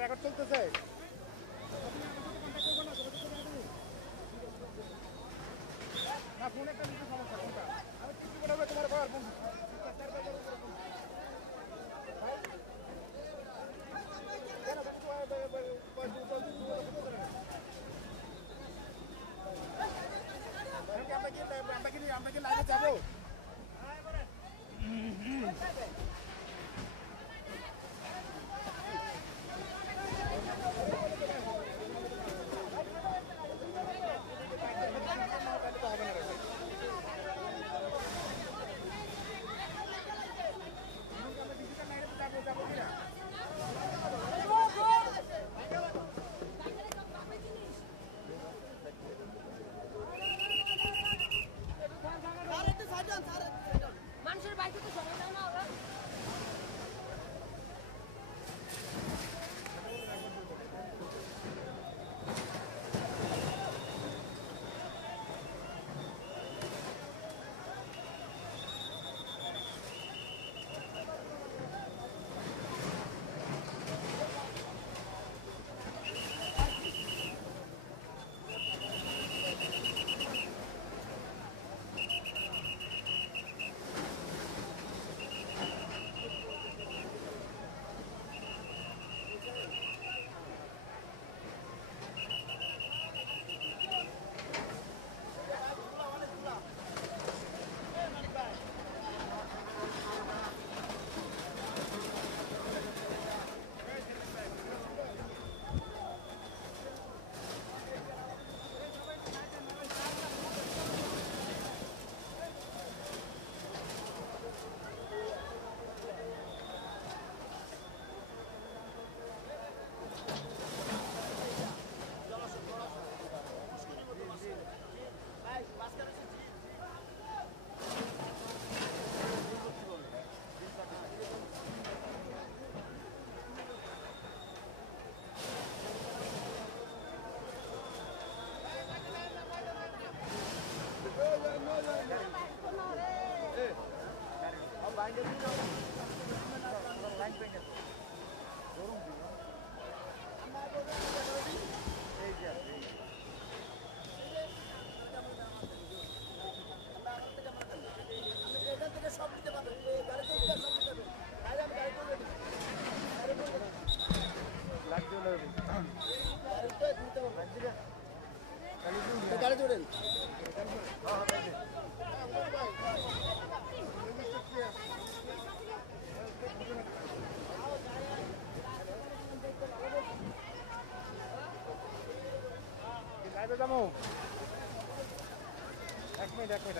Record চলতেছে না phone একটা নিতে সমস্যা কোনটা আমি কিছু করে তোমার করার ফোন আমরা কি লাইনে যাবো হবে না লাইভে যাবো 1 মিনিট আগে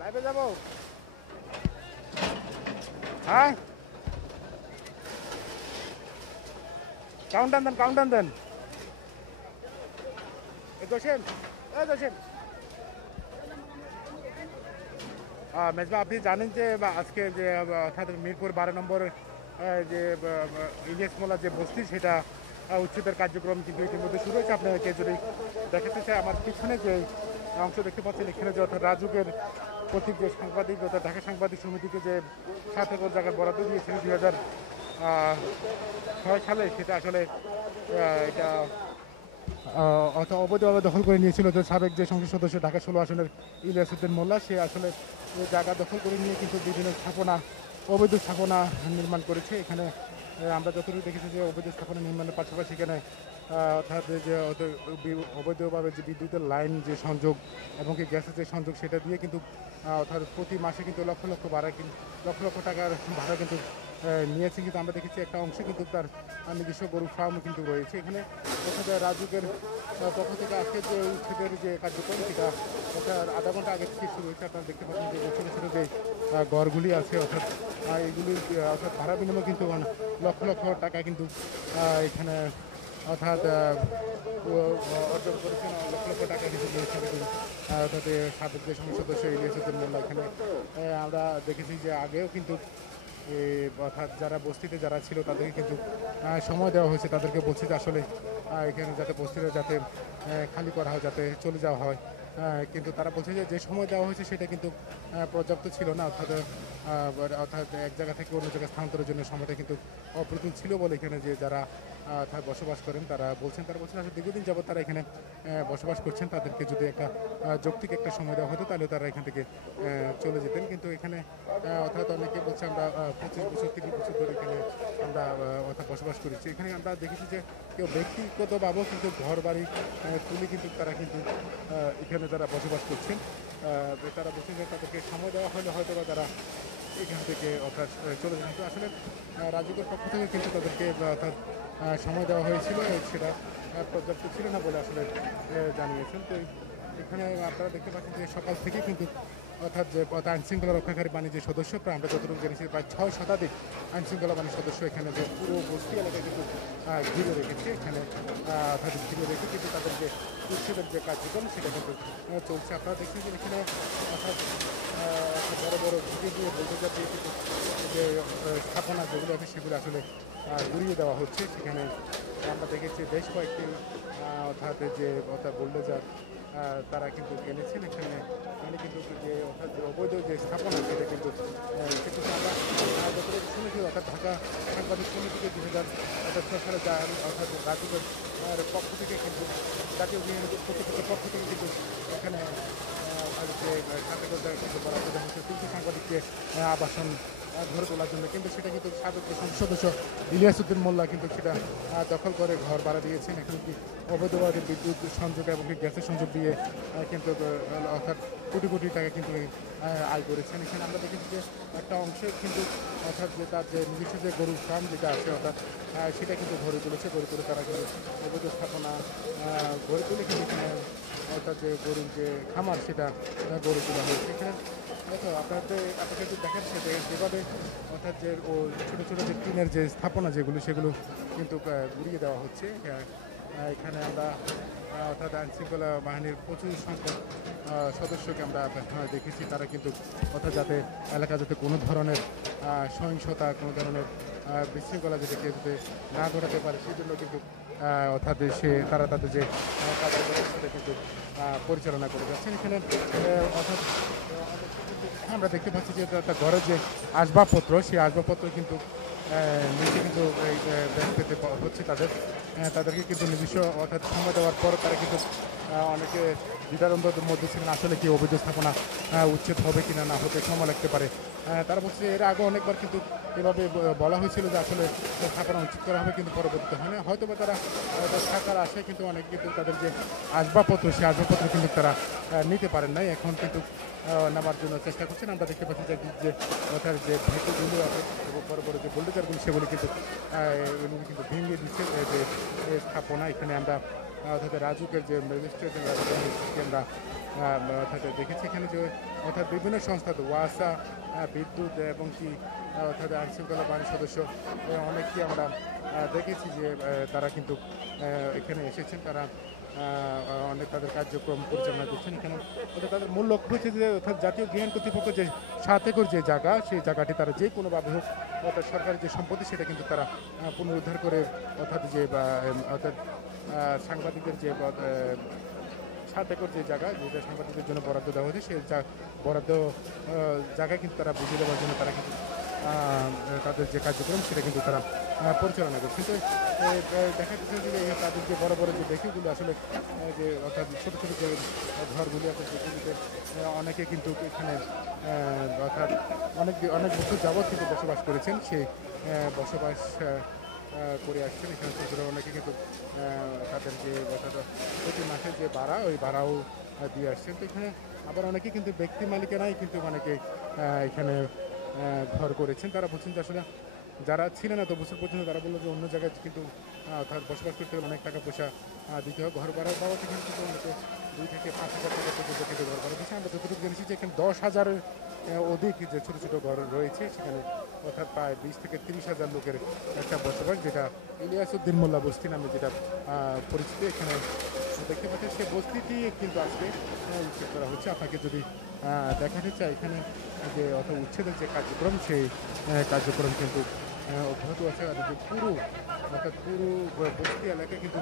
লাইভে যাবো হ্যাঁ কাউন্টার দেন জসিম জসিম মেজবা আপনি জানেন যে আজকে যে অর্থাৎ মিরপুর 12 নম্বর যে ইলিয়াস মোল্লা যে বস্তি সেটা উচ্ছেদের কার্যক্রম কিন্তু ইতিমধ্যে শুরু হয়েছে। আপনাকে যদি দেখাতে চাই আমার পিছনে যে অংশ দেখতে পাচ্ছেন এখানে যে অর্থাৎ রাজুকের প্রতীক যে সাংবাদিক অর্থাৎ ঢাকা সাংবাদিক সমিতিকে যে 7 একর জায়গার বরাদ্দ দিয়েছিল 2006 সালে সেটা আসলে এটা অবৈধভাবে দখল করে নিয়েছিল যে সাবেক যে সংসদ সদস্য ঢাকা 16 আসনের ইলিয়াস উদ্দিন মোল্লা সে আসলে এই জায়গা দখল করে নিয়ে কিন্তু বিভিন্ন স্থাপনা অবৈধ স্থাপনা নির্মাণ করেছে। এখানে আমরা যতটুকু দেখেছি যে অবৈধ স্থাপনা নির্মাণের পাশাপাশি এখানে অর্থাৎ যে অবৈধভাবে যে বিদ্যুতের লাইন যে সংযোগ এবং কি গ্যাসের যে সংযোগ সেটা দিয়ে কিন্তু অর্থাৎ প্রতি মাসে কিন্তু লক্ষ লক্ষ টাকার ভাড়া কিন্তু নিয়েছে। কিন্তু আমরা দেখেছি একটা অংশে কিন্তু তার নিজস্ব গরু ফার্ম কিন্তু রয়েছে। এখানে অর্থাৎ রাজুকের পক্ষ থেকে আজকে যে উচ্ছেদের যে কার্যক্রম সেটা অর্থাৎ আধা ঘন্টা আগে থেকে শুরু হয়েছে। আপনারা দেখতে পাচ্ছেন যে ছোটো ছোটো যে ঘরগুলি আছে অর্থাৎ এইগুলির অর্থাৎ ভাড়া বিনিময়ে কিন্তু লক্ষ টাকা কিন্তু এখানে অর্থাৎ অর্জন করেছেন, লক্ষ টাকা কিন্তু নিয়েছেন কিন্তু অর্থাৎ সাবেক যে সংসদ সদস্য ইলিয়াস উদ্দিন মোল্লা। এখানে আমরা দেখেছি যে আগেও কিন্তু অর্থাৎ যারা বস্তিতে যারা ছিল তাদেরকে কিন্তু সময় দেওয়া হয়েছে, তাদেরকে বলছে যে আসলে এখানে যাতে বস্তিতে যাতে খালি করা হয়, যাতে চলে যাওয়া হয়, কিন্তু তারা বলছে যে সময় দেওয়া হয়েছে সেটা কিন্তু পর্যাপ্ত ছিল না। অর্থাৎ এক জায়গা থেকে অন্য জায়গায় স্থানান্তরের জন্য সময়টা কিন্তু অপ্রতুল ছিল বলে এখানে যে যারা বসবাস করেন তারা বলছেন আসলে দীর্ঘদিন যাবত তারা এখানে বসবাস করছেন, তাদেরকে যদি একটা যৌক্তিক একটা সময় দেওয়া হতো তাহলে তারা এখান থেকে চলে যেতেন। কিন্তু এখানে অর্থাৎ অনেকে বলছে আমরা 25 বছর 30 বছর ধরে এখানে আমরা অর্থাৎ বসবাস করেছি। এখানে আমরা দেখেছি যে কেউ ব্যক্তিগতভাবেও কিন্তু ঘর বাড়ি তুলে কিন্তু তারা কিন্তু এখানে যারা বসবাস করছেন তারা বলছেন যে তাদেরকে সময় দেওয়া হলে হয়তো বা তারা এখান থেকে অর্থাৎ চলে যেত। আসলে রাজুকের পক্ষ থেকে কিন্তু তাদেরকে অর্থাৎ সময় দেওয়া হয়েছিল, সেটা পর্যাপ্ত ছিল না বলে আসলে জানিয়েছেন। তো এখানে আপনারা দেখতে পাচ্ছেন যে সকাল থেকে কিন্তু অর্থাৎ যে আইনশৃঙ্খলা রক্ষাকারী বাণিজ্য সদস্য প্রায় আমরা যতটুকু জেনেছি প্রায় 6 শতাধিক আইনশৃঙ্খলা বাণিজ্য সদস্য এখানে যে পুরো বস্তি এলাকায় কিন্তু ঘিরে রেখেছে। এখানে অর্থাৎ ঘিরে রেখে কিন্তু তাদের যে উচ্ছেদের যে কার্যক্রম সেটা কিন্তু চলছে। আপনারা দেখছেন যে এখানে অর্থাৎ বড় বড় ঘুরে দিয়ে বুলডোজার দিয়ে কিন্তু যে স্থাপনা যেগুলো আছে সেগুলো আসলে ঘুরিয়ে দেওয়া হচ্ছে। সেখানে আমরা দেখেছি বেশ কয়েকটি অর্থাৎ যে বুলডোজার তারা কিন্তু এনেছেন এখানে কিন্তু যে অর্থাৎ যে অবৈধ যে স্থাপনা সেটা কিন্তু আমরা যতটুকু শুনেছি অর্থাৎ ঢাকা সাংবাদিক সমিতিকে 2006 সালে অর্থাৎ রাজুকের পক্ষ থেকে কিন্তু জাতীয় কর্তৃপক্ষের পক্ষ থেকে কিন্তু এখানে যে কিন্তু বরাদ্দ দেওয়া হচ্ছে 300 সাংবাদিককে আবাসন ঘরে তোলার জন্য, কিন্তু সেটা কিন্তু সাবেক সংসদ সদস্য ইলিয়াস উদ্দিন মোল্লা কিন্তু সেটা দখল করে ঘর ভাড়া দিয়েছেন। এখন কি অবৈধভাবে বিদ্যুৎ সংযোগ এবং গ্যাসের সংযোগ দিয়ে কিন্তু অর্থাৎ কোটি টাকা কিন্তু আয় করেছেন। এখানে আমরা দেখেছি যে একটা অংশে কিন্তু অর্থাৎ যে তার যে নিজস্ব যে গরুর ফার্ম যেটা আছে অর্থাৎ সেটা কিন্তু গড়ে তুলে তারা কিন্তু অবৈধ স্থাপনা গড়ে তুলে কিন্তু এখানে অর্থাৎ যে গরুর যে খামার সেটা গড়ে তোলা হয়েছে। এখানে আপনাকে যদি দেখেন সেটা যেভাবে অর্থাৎ যে ছোটো যে টিনের যে স্থাপনা সেগুলো কিন্তু ঘুরিয়ে দেওয়া হচ্ছে। এখানে আমরা অর্থাৎ আইনশৃঙ্খলা বাহিনীর প্রচুর সংখ্যক সদস্যকে আমরা দেখেছি, তারা কিন্তু অর্থাৎ যাতে এলাকা যাতে কোনো ধরনের সহিংসতা কোনো ধরনের বিশৃঙ্খলা যাতে না ঘটাতে পারে সেই জন্য কিন্তু অর্থাৎ তারা তাদের যে কার্যক্রম সেটা কিন্তু পরিচালনা করে যাচ্ছেন। এখানে অর্থাৎ আমরা দেখতে পাচ্ছি যে একটা ঘরের যে আসবাবপত্র সেই আসবাবপত্র কিন্তু নিচে কিন্তু পেতে হচ্ছে তাদের। তাদেরকে কিন্তু নিজস্ব অর্থাৎ সময় দেওয়ার পর তারা কিন্তু অনেকে দ্বিধাদ্বন্দ্বের মধ্যে ছিলেন আসলে কি অবৈধ স্থাপনা উচ্ছেদ হবে কিনা না হতে সময় লাগতে পারে। তারা বলছে এর আগে অনেকবার কিন্তু এভাবে বলা হয়েছিল যে আসলে স্থাপনা উচ্ছেদ করা হবে, কিন্তু পরবর্তীতে হয় না। হয়তো বা তারা থাকার আশায় কিন্তু অনেক কিন্তু তাদের যে আসবাবপত্র সেই আসবাবপত্র কিন্তু তারা নিতে পারেন নাই, এখন কিন্তু নামার জন্য চেষ্টা করছেন। আমরা দেখতে পাচ্ছি যে অর্থাৎ যে ভেহিকলগুলো আছে বড় বড় যে বোল্ডেজারগুলো সেগুলি কিন্তু এগুলো কিন্তু ভেঙে দিচ্ছে যে স্থাপনা। এখানে আমরা অর্থাৎ রাজুকের যে ম্যাজিস্ট্রেট আমরা অর্থাৎ দেখেছি এখানে যে অর্থাৎ বিভিন্ন সংস্থা ওয়াসা বিদ্যুৎ এবং কি অর্থাৎ আইনশৃঙ্খলা বাহিনীর সদস্য অনেককে আমরা দেখেছি যে তারা কিন্তু এখানে এসেছেন, তারা অনেক তাদের কার্যক্রম পরিচালনা করছেন। এখানে তাদের মূল লক্ষ্য হচ্ছে যে অর্থাৎ জাতীয় গৃহায়ণ কর্তৃপক্ষ যে 7 একর যে জায়গা, সেই জায়গাটি তারা যে কোনোভাবে হোক অর্থাৎ সরকারি যে সম্পত্তি সেটা কিন্তু তারা পুনরুদ্ধার করে অর্থাৎ যে অর্থাৎ সাংবাদিকদের যে 7 একর যে জায়গা যেটা সাংবাদিকদের জন্য বরাদ্দ দেওয়া হয়েছে সেই বরাদ্দ জায়গায় কিন্তু তারা বুঝিয়ে দেওয়ার জন্য তারা কিন্তু তাদের যে কার্যক্রম সেটা কিন্তু তারা পরিচালনা করছে। কিন্তু দেখা যাচ্ছে যে তাদের যে বড় বড় যে ডেকিগুলো আসলে যে অর্থাৎ ছোটো ছোটো যে ঘরগুলি আছে সেগুলিতে অনেকে কিন্তু এখানে অর্থাৎ অনেক বছর যাবৎ কিন্তু বসবাস করেছেন, সেই বসবাস করে আসছেন। এখানে ছোটরা অনেকে কিন্তু তাদের যে অর্থাৎ প্রতি মাসের যে ভাড়া ওই ভাড়াও দিয়ে আসছেন। তো এখানে আবার অনেকে কিন্তু ব্যক্তি মালিকানাই কিন্তু অনেকে এখানে ঘর করেছেন। তারা বলছেন যে আসলে যারা ছিলেন এত বছর পর্যন্ত তারা বললো যে অন্য জায়গায় কিন্তু অর্থাৎ বসবাস করতে গেলে অনেক টাকা পয়সা দিতে হয়। ঘর ভাড়া পাওয়া থেকে কিন্তু অনেকে 2 থেকে 5,000 টাকা পর্যন্ত কিন্তু ঘর ভাড়া দিচ্ছে। আমরা যতটুকু জেনেছি যে এখানে 10,000-এর অধিক যে ছোটো ছোটো ঘর রয়েছে সেখানে, অর্থাৎ প্রায় 20 থেকে 30,000 লোকের একটা বসবাস, যেটা ইলিয়াসউদ্দিন মোল্লা বস্তি নামে যেটা পরিচিত। এখানে দেখতে পাচ্ছেন সে বস্তিটি কিন্তু আজকে উচ্ছেদ করা হচ্ছে। আপনাকে যদি দেখাতে চাই এখানে যে অর্থাৎ উচ্ছেদের যে কার্যক্রম সেই কার্যক্রম কিন্তু অব্যাহত আছে। আর যে পুরো অর্থাৎ পুরো বস্তি এলাকা কিন্তু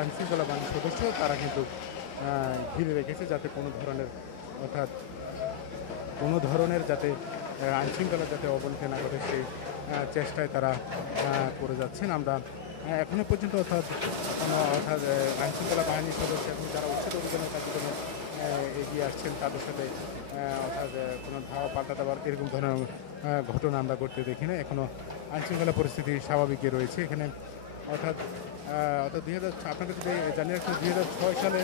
আইনশৃঙ্খলা বাহিনীর সদস্য তারা কিন্তু ঘিরে রেখেছে যাতে কোনো ধরনের অর্থাৎ কোনো ধরনের যাতে আইনশৃঙ্খলা যাতে অবনতি না ঘটে সেই চেষ্টায় তারা করে যাচ্ছেন। আমরা এখনো পর্যন্ত অর্থাৎ আইনশৃঙ্খলা বাহিনীর সদস্য এবং যারা উচ্ছেদ অভিযানের কার্যক্রমে এগিয়ে আসছেন তাদের সাথে অর্থাৎ কোনো ধাওয়া পাল্টা দেওয়ার এরকম ধরনের ঘটনা আমরা করতে দেখি না। এখনও আইনশৃঙ্খলা পরিস্থিতি স্বাভাবিকই রয়েছে এখানে। অর্থাৎ অর্থাৎ আপনাকে যদি জানিয়ে রাখছি 2006 সালে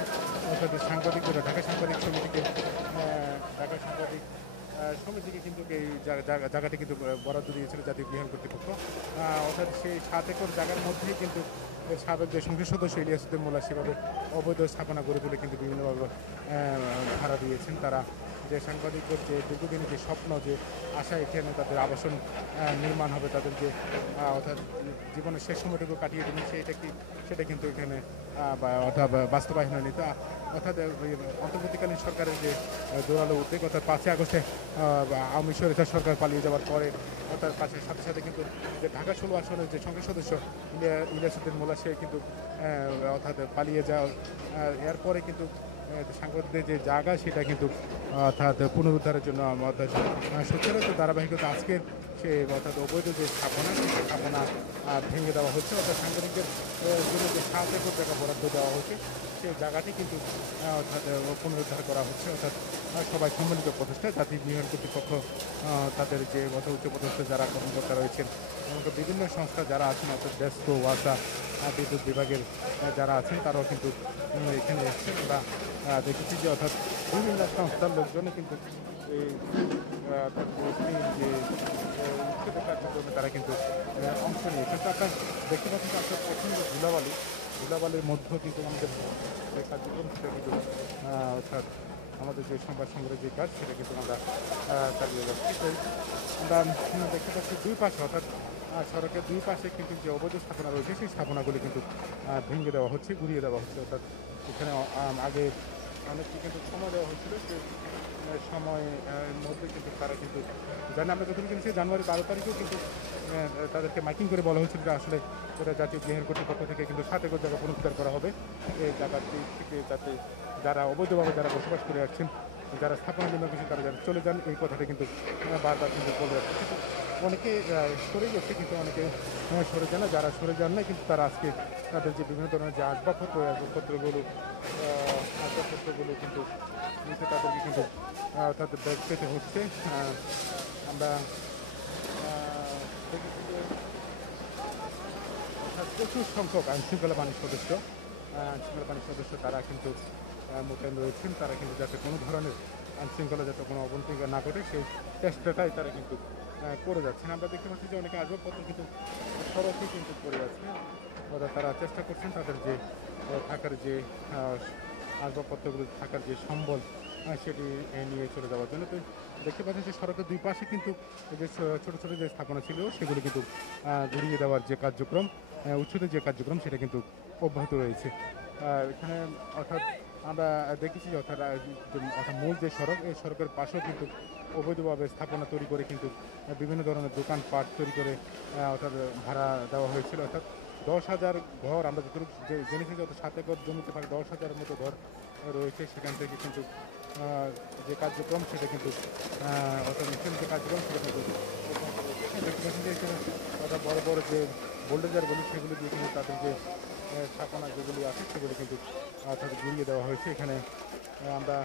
অর্থাৎ সাংবাদিকরা ঢাকা সাংবাদিক সমিতিকে কিন্তু এই জায়গাটি কিন্তু বরাদ্দ দিয়েছিল জাতীয় গৃহায়ণ কর্তৃপক্ষ। অর্থাৎ সেই 7 একর জায়গার মধ্যেই কিন্তু সাবেক যে সংসদ সদস্য ইলিয়াসউদ্দিন মোল্লা সেভাবে অবৈধ স্থাপনা গড়ে তুলে কিন্তু বিভিন্নভাবে ভাড়া দিয়েছেন। তারা যে সাংবাদিকদের যে দীর্ঘদিনের যে স্বপ্ন যে আশা এখানে তাদের আবাসন নির্মাণ হবে, তাদের যে অর্থাৎ জীবনের শেষ সময়টুকু কাটিয়ে দেবেন সেটা কিন্তু এখানে অর্থাৎ বাস্তবায়ন হয়নি। তো অর্থাৎ অন্তর্বর্তীকালীন সরকারের যে জোরালো উদ্যোগ অর্থাৎ 5ই আগস্টে আওয়ামী স্বৈরাচার সরকার পালিয়ে যাওয়ার পরে অর্থাৎ পাশের সাথে সাথে কিন্তু যে ঢাকা 16 আসনের যে সংসদ সদস্য ইলিয়াসউদ্দিন মোল্লা সে কিন্তু অর্থাৎ পালিয়ে যাওয়া এরপরে কিন্তু সাংবাদিকদের যে জায়গা সেটা কিন্তু অর্থাৎ পুনরুদ্ধারের জন্য অর্থাৎ সূচনা ধারাবাহিকতা আজকের সে অর্থাৎ অবৈধ যে স্থাপনা সেই স্থাপনা ভেঙে দেওয়া হচ্ছে। অর্থাৎ সাংবাদিকদের জন্য যে 7 একর জায়গা বরাদ্দ দেওয়া হচ্ছে সেই জায়গাটি কিন্তু অর্থাৎ পুনরুদ্ধার করা হচ্ছে। অর্থাৎ সবাই সম্মিলিত প্রচেষ্টা জাতীয় গৃহায়ণ কর্তৃপক্ষ তাদের যে উচ্চ পদস্থ যারা কর্মকর্তা রয়েছেন এবং বিভিন্ন সংস্থা যারা আছেন অর্থাৎ ডেস্কো ওয়াসা বিদ্যুৎ বিভাগের যারা আছেন তারাও কিন্তু এখানে এসছেন। আমরা দেখেছি যে অর্থাৎ বিভিন্ন সংস্থার লোকজনও কিন্তু এই অর্থাৎ যে উচ্ছেদের কার্যক্রমে তারা কিন্তু অংশ নিয়েছেন। তো আপনার দেখতে পাচ্ছেন যে আপনার প্রথম যে ধুলাবালির মধ্যেও কিন্তু আমাদের যে কার্যক্রম সেটা কিন্তু অর্থাৎ আমাদের যে সংবাদ সংগ্রহের যে কাজ সেটা কিন্তু আমরা চালিয়ে যাচ্ছি। তো আমরা দেখতে পাচ্ছি দুই পাশে অর্থাৎ সড়কের দুই পাশে কিন্তু যে অবৈধ স্থাপনা রয়েছে সেই স্থাপনাগুলি কিন্তু ভেঙে দেওয়া হচ্ছে, ঘুরিয়ে দেওয়া হচ্ছে। অর্থাৎ এখানে আগে অনেকটি কিন্তু সময় দেওয়া হয়েছিল, যে সময়ের মধ্যে কিন্তু তারা কিন্তু জানি আমরা যতটুকু জেনেছি জানুয়ারি 12 তারিখেও কিন্তু তাদেরকে মাইকিং করে বলা হয়েছিল যে আসলে ওরা জাতীয় গৃহায়ণ কর্তৃপক্ষ থেকে কিন্তু 7 একর জায়গা পুনরুদ্ধার করা হবে এই জায়গাটি থেকে, যাতে যারা অবৈধভাবে যারা বসবাস করে আসছেন যারা স্থাপনা নির্মাণ করছেন তারা যারা চলে যান এই কথাটা কিন্তু বারবার কিন্তু বলে যাচ্ছে। অনেকে সরে গেছে, কিন্তু অনেকে সরে যায় না। যারা সরে যান না কিন্তু তারা আজকে তাদের যে বিভিন্ন ধরনের যে আসবাবপত্র, আসবাবপত্রগুলো কিন্তু নিতে তাদেরকে কিন্তু তাদের ব্যাগ পেতে হচ্ছে। আমরা দেখেছি যে অর্থাৎ প্রচুর সংখ্যক আইনশৃঙ্খলা বাহিনীর সদস্য তারা কিন্তু মোতায়েন রয়েছেন। তারা কিন্তু যাতে কোনো ধরনের আইনশৃঙ্খলা যাতে কোনো অবনতি না ঘটে সেই চেষ্টাটাই তারা কিন্তু করে যাচ্ছেন। আমরা দেখতে পাচ্ছি যে অনেক আসবাবপত্র কিন্তু সড়কে কিন্তু পড়ে আছে। অর্থাৎ তারা চেষ্টা করছেন তাদের যে থাকার যে আসবাবপত্রগুলো থাকার যে সম্বল সেটি নিয়ে চলে যাওয়ার জন্য। তো দেখতে পাচ্ছেন যে সড়কের দুই পাশে কিন্তু এই যে ছোট ছোট যে স্থাপনা ছিল সেগুলো কিন্তু ঘুরিয়ে দেওয়ার যে কার্যক্রম, উচ্ছেদের যে কার্যক্রম সেটা কিন্তু অব্যাহত রয়েছে। এখানে অর্থাৎ আমরা দেখেছি যে অর্থাৎ মূল যে সড়ক, এই সড়কের পাশেও কিন্তু অবৈধভাবে স্থাপনা তৈরি করে কিন্তু বিভিন্ন ধরনের দোকানপাট তৈরি করে অর্থাৎ ভাড়া দেওয়া হয়েছিল। অর্থাৎ 10,000 ঘর, আমরা যতটুকু জেনেছি যত 7 একর জমিতে প্রায় 10,000-এর মতো ঘর রয়েছে। সেখান থেকে কিন্তু যে কার্যক্রম সেটা কিন্তু অর্থাৎ উচ্ছেদের যে কার্যক্রম সেটা কিন্তু দেখতে পাচ্ছেন যে এখানে অর্থাৎ বড় বড় যে বোল্ডোজারগুলি সেগুলো দিয়ে কিন্তু তাদের যে স্থাপনা যেগুলি আছে সেগুলি কিন্তু অর্থাৎ গুড়িয়ে দেওয়া হয়েছে। এখানে আমরা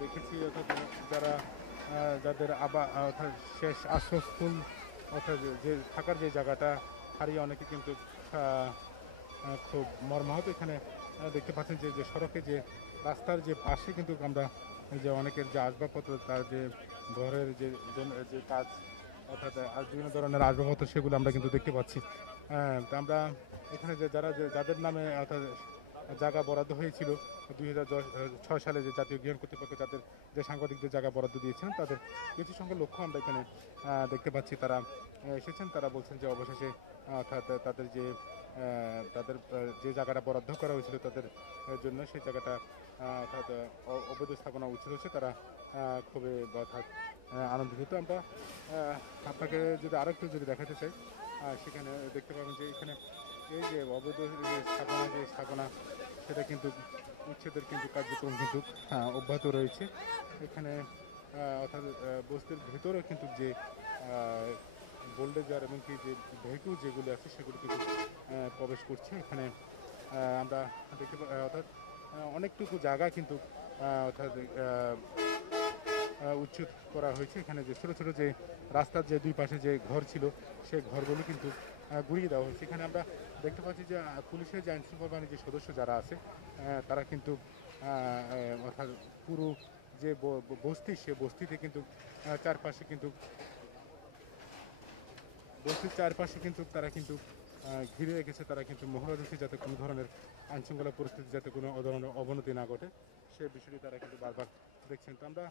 দেখেছি অর্থাৎ যারা যাদের অর্থাৎ শেষ আশ্রয়স্থল, অর্থাৎ যে থাকার যে জায়গাটা হারিয়ে অনেকে কিন্তু খুব মর্মাহত। এখানে দেখতে পাচ্ছেন যে যে সড়কে যে রাস্তার যে পাশে কিন্তু আমরা যে অনেকের যে আসবাবপত্র, তার যে ঘরের যে যে কাজ, অর্থাৎ বিভিন্ন ধরনের আসবাবপত্র সেগুলো আমরা কিন্তু দেখতে পাচ্ছি। তো আমরা এখানে যে যাদের নামে অর্থাৎ জায়গা বরাদ্দ হয়েছিল 2006 সালে, যে জাতীয় গৃহণ কর্তৃপক্ষ যাদের যে সাংবাদিকদের জায়গা বরাদ্দ দিয়েছিলেন, তাদের কিছু সংখ্যক লক্ষ্য আমরা এখানে দেখতে পাচ্ছি। তারা এসেছেন, তারা বলছেন যে অবশেষে অর্থাৎ তাদের যে জায়গাটা বরাদ্দ করা হয়েছিল তাদের জন্য, সেই জায়গাটা অর্থাৎ অবৈধ স্থাপনা উচ্ছেদ হচ্ছে। তারা খুবই অর্থাৎ আনন্দিত। আমরা আপনাকে যদি আরও একটু যদি দেখাতে চাই, সেখানে দেখতে পাবেন যে এখানে এই যে অবৈধ যে স্থাপনা সেটা কিন্তু উচ্ছেদের কিন্তু কার্যক্রম কিন্তু অব্যাহত রয়েছে। এখানে অর্থাৎ বস্তির ভেতরে কিন্তু যে বোল্ডেজার এমনকি যে ভেহিকুল যেগুলি আছে সেগুলো কিন্তু প্রবেশ করছে। এখানে আমরা দেখতে অর্থাৎ অনেকটুকু জায়গা কিন্তু অর্থাৎ উচ্ছেদ করা হয়েছে। এখানে যে ছোট ছোট যে রাস্তার যে দুই পাশে যে ঘর ছিল সেই ঘরগুলো কিন্তু গুড়িয়ে দেওয়া হয়েছে। এখানে আমরা দেখতে পাচ্ছি যে পুলিশের যে আইনশৃঙ্খলা বাহিনীর যে সদস্য যারা আছে তারা কিন্তু অর্থাৎ পুরো যে বস্তি, সে বস্তিতে কিন্তু চারপাশে কিন্তু তারা কিন্তু ঘিরে রেখেছে। তারা কিন্তু মহড়া দিচ্ছে যাতে কোনো ধরনের আইনশৃঙ্খলা পরিস্থিতি যাতে কোনো ধরনের অবনতি না ঘটে, সে বিষয়টি তারা কিন্তু বারবার দেখছেন। তো আমরা